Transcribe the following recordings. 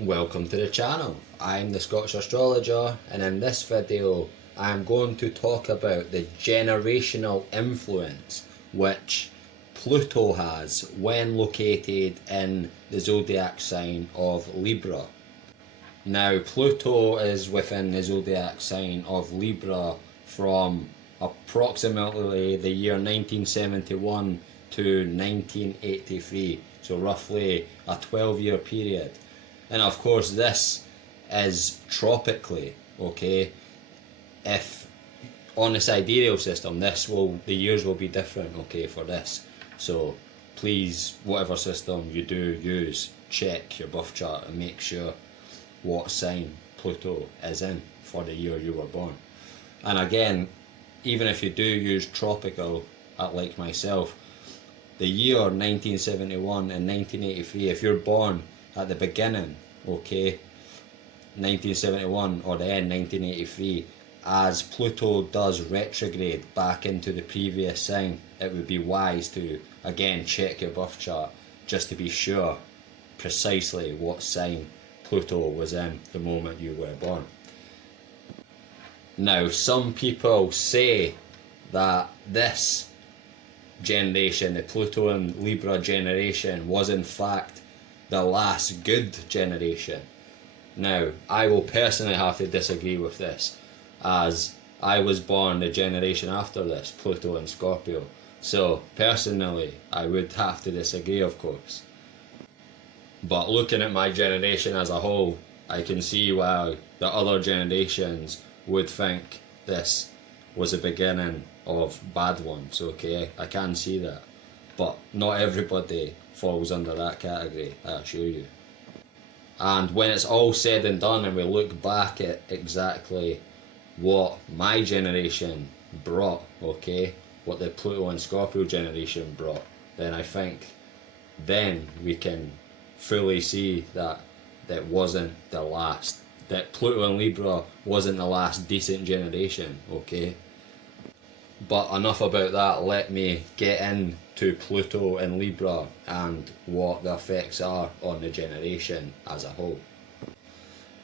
Welcome to the channel. I'm the Scottish Astrologer, and in this video I am going to talk about the generational influence which Pluto has when located in the zodiac sign of Libra. Now, Pluto is within the zodiac sign of Libra from approximately the year 1971 to 1983, so roughly a 12-year period. And of course this is tropically, okay? If on the sidereal system, the years will be different, okay, for this. So please, whatever system you do use, check your birth chart and make sure what sign Pluto is in for the year you were born. And again, even if you do use tropical, like myself, the year 1971 and 1983, if you're born at the beginning, okay, 1971 or the end 1983, as Pluto does retrograde back into the previous sign, it would be wise to again check your birth chart just to be sure precisely what sign Pluto was in the moment you were born. Now, some people say that this generation, the Pluto and Libra generation, was in fact the last good generation. Now, I will personally have to disagree with this, as I was born the generation after this, Pluto and Scorpio. So personally, I would have to disagree, of course. But looking at my generation as a whole, I can see why the other generations would think this was the beginning of bad ones, okay? I can see that. But not everybody falls under that category, I assure you. And when it's all said and done and we look back at exactly what my generation brought, okay, what the Pluto and Scorpio generation brought, then I think then we can fully see that that wasn't the last, that Pluto and Libra wasn't the last decent generation, okay? But enough about that, let me get into Pluto and Libra and what the effects are on the generation as a whole.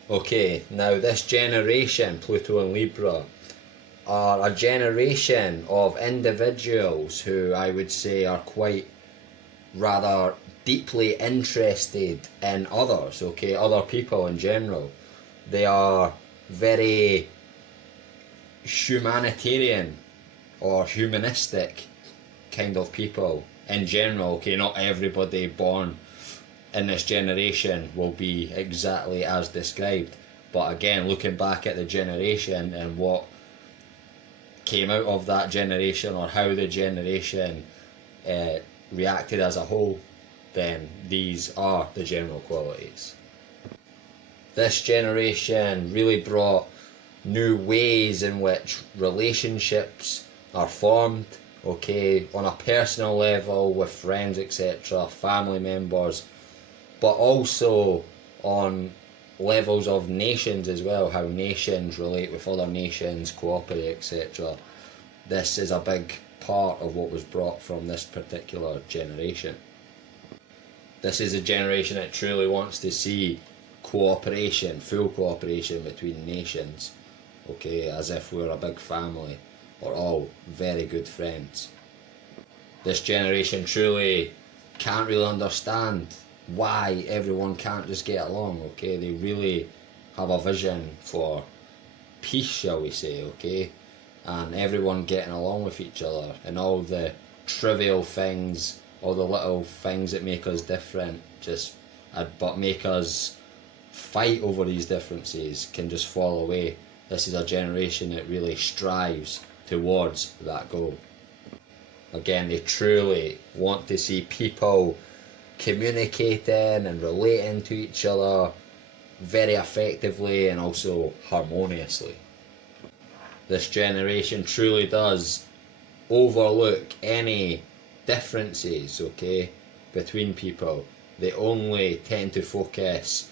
Okay, now this generation, Pluto and Libra, are a generation of individuals who I would say are quite rather deeply interested in others, okay, other people in general. They are very humanitarian or humanistic kind of people in general, okay? Not everybody born in this generation will be exactly as described, but again, looking back at the generation and what came out of that generation, or how the generation reacted as a whole, then these are the general qualities. This generation really brought new ways in which relationships are formed, okay, on a personal level with friends, etc., family members, but also on levels of nations as well, how nations relate with other nations, cooperate, etc. This is a big part of what was brought from this particular generation. This is a generation that truly wants to see cooperation, full cooperation between nations, okay, as if we're a big family or all very good friends. This generation truly can't really understand why everyone can't just get along, okay? They really have a vision for peace, shall we say, okay? And everyone getting along with each other, and all the trivial things, all the little things that make us different, but make us fight over these differences, can just fall away. This is a generation that really strives towards that goal. Again, they truly want to see people communicating and relating to each other very effectively and also harmoniously. This generation truly does overlook any differences, okay, between people. They only tend to focus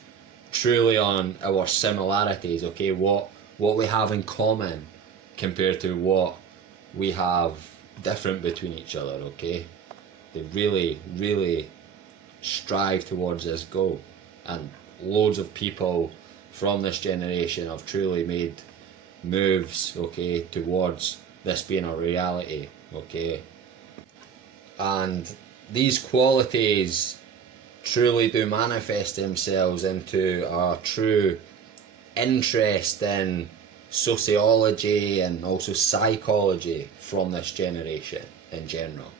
truly on our similarities, okay, what we have in common compared to what we have different between each other, okay? They really strive towards this goal. And loads of people from this generation have truly made moves, okay, towards this being a reality, okay. And these qualities truly do manifest themselves into a true interest in sociology and also psychology from this generation in general.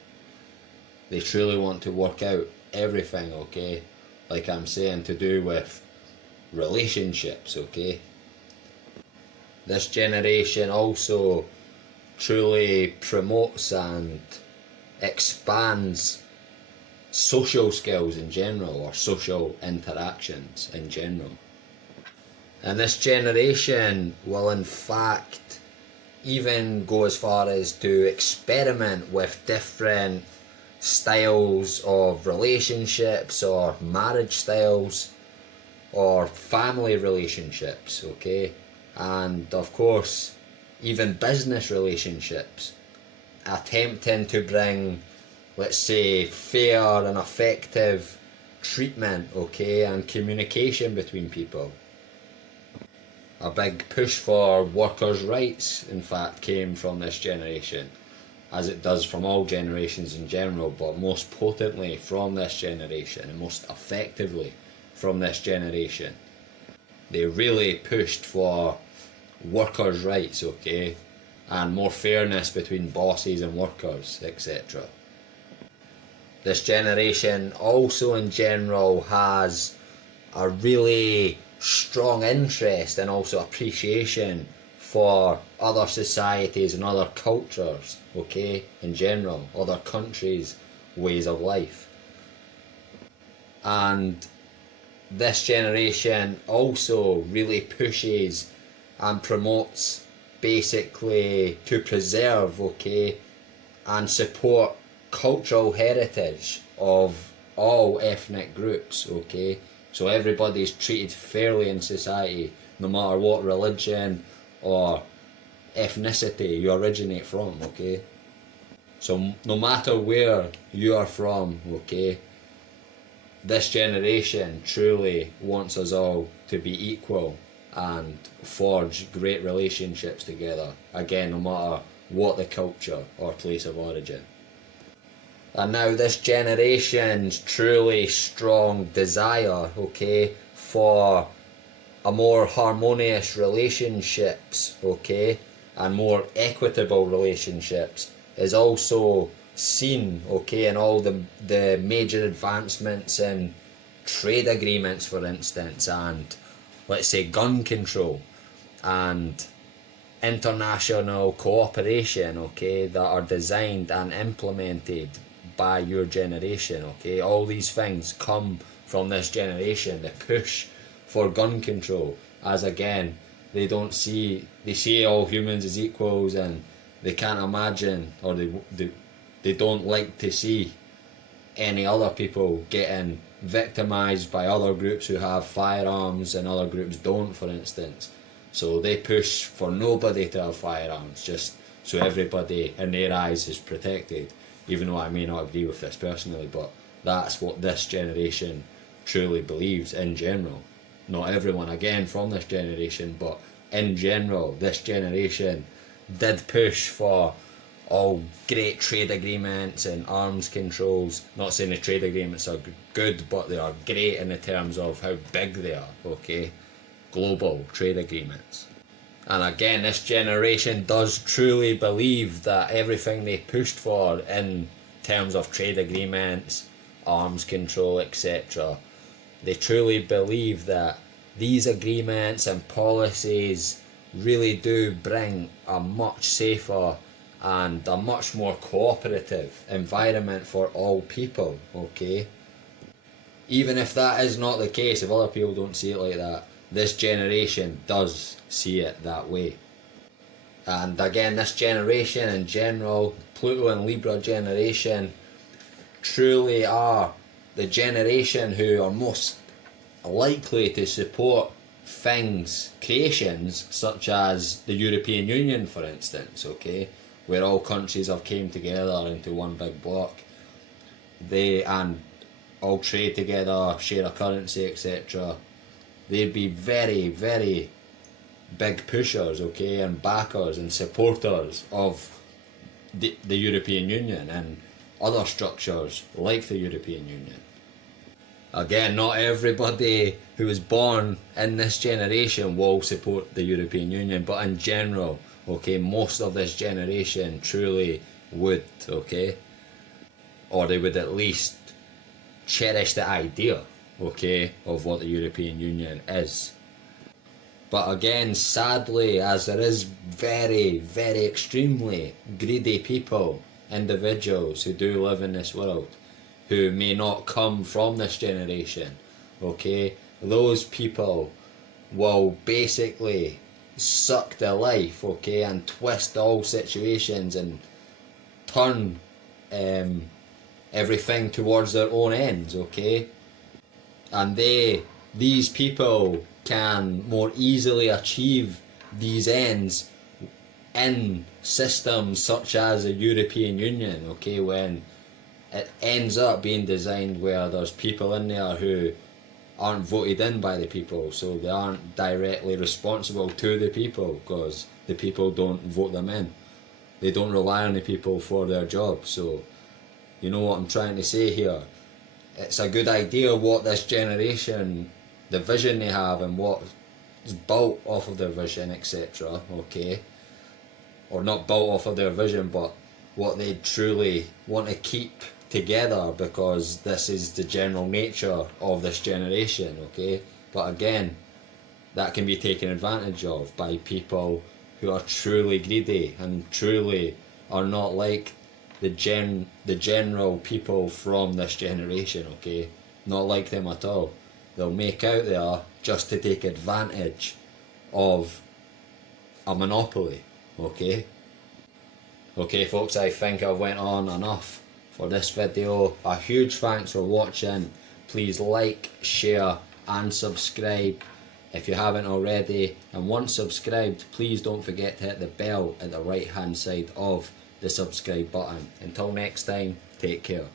They truly want to work out everything, okay, like I'm saying, to do with relationships, okay. This generation also truly promotes and expands social skills in general, or social interactions in general. And this generation will in fact even go as far as to experiment with different styles of relationships or marriage styles or family relationships, okay, and of course even business relationships, attempting to bring, let's say, fair and effective treatment, okay, and communication between people. A big push for workers' rights, in fact, came from this generation, as it does from all generations in general, but most potently from this generation, and most effectively from this generation. They really pushed for workers' rights, okay, and more fairness between bosses and workers, etc. This generation also in general has a really strong interest and also appreciation for other societies and other cultures, okay, in general, other countries' ways of life. And this generation also really pushes and promotes basically to preserve, okay, and support cultural heritage of all ethnic groups, okay. So everybody's treated fairly in society, no matter what religion or ethnicity you originate from, okay. So no matter where you are from, okay, this generation truly wants us all to be equal and forge great relationships together, again, no matter what the culture or place of origin. And now this generation's truly strong desire, okay, for a more harmonious relationships, okay, and more equitable relationships is also seen, okay, in all the major advancements in trade agreements, for instance, and let's say gun control and international cooperation, okay, that are designed and implemented by your generation, okay. All these things come from this generation, the push for gun control, as again, they see all humans as equals, and they can't imagine, or they don't like to see any other people getting victimised by other groups who have firearms and other groups don't, for instance. So they push for nobody to have firearms, just so everybody in their eyes is protected, even though I may not agree with this personally, but that's what this generation truly believes in general. Not everyone, again, from this generation, but in general, this generation did push for all great trade agreements and arms controls. Not saying the trade agreements are good, but they are great in the terms of how big they are, okay? Global trade agreements. And again, this generation does truly believe that everything they pushed for in terms of trade agreements, arms control, etc., they truly believe that these agreements and policies really do bring a much safer and a much more cooperative environment for all people, okay? Even if that is not the case, if other people don't see it like that, this generation does see it that way. And again, this generation in general, Pluto and Libra generation, truly are the generation who are most likely to support things, creations such as the European Union, for instance, okay, where all countries have came together into one big block. They and all trade together, share a currency, etc. they'd be very, very big pushers, okay, and backers and supporters of the European Union and other structures like the European Union. Again, not everybody who was born in this generation will support the European Union, but in general, okay, most of this generation truly would, okay, or they would at least cherish the idea, okay, of what the European Union is. But again, sadly, as there is very, very extremely greedy people, individuals who do live in this world, who may not come from this generation, okay, those people will basically suck the life, okay, and twist all situations and turn everything towards their own ends, okay, and these people can more easily achieve these ends in systems such as the European Union, okay, when it ends up being designed where there's people in there who aren't voted in by the people, so they aren't directly responsible to the people because the people don't vote them in. They don't rely on the people for their job. So you know what I'm trying to say here. It's a good idea what this generation, the vision they have and what is built off of their vision, etc. Okay, or not built off of their vision, but what they truly want to keep together, because this is the general nature of this generation, okay? But again, that can be taken advantage of by people who are truly greedy and truly are not like the general people from this generation, okay? Not like them at all. They'll make out there just to take advantage of a monopoly, okay? Okay folks, I think I went on enough for this video. A huge thanks for watching. Please like, share and subscribe if you haven't already, and once subscribed, please don't forget to hit the bell at the right hand side of the subscribe button. Until next time, take care.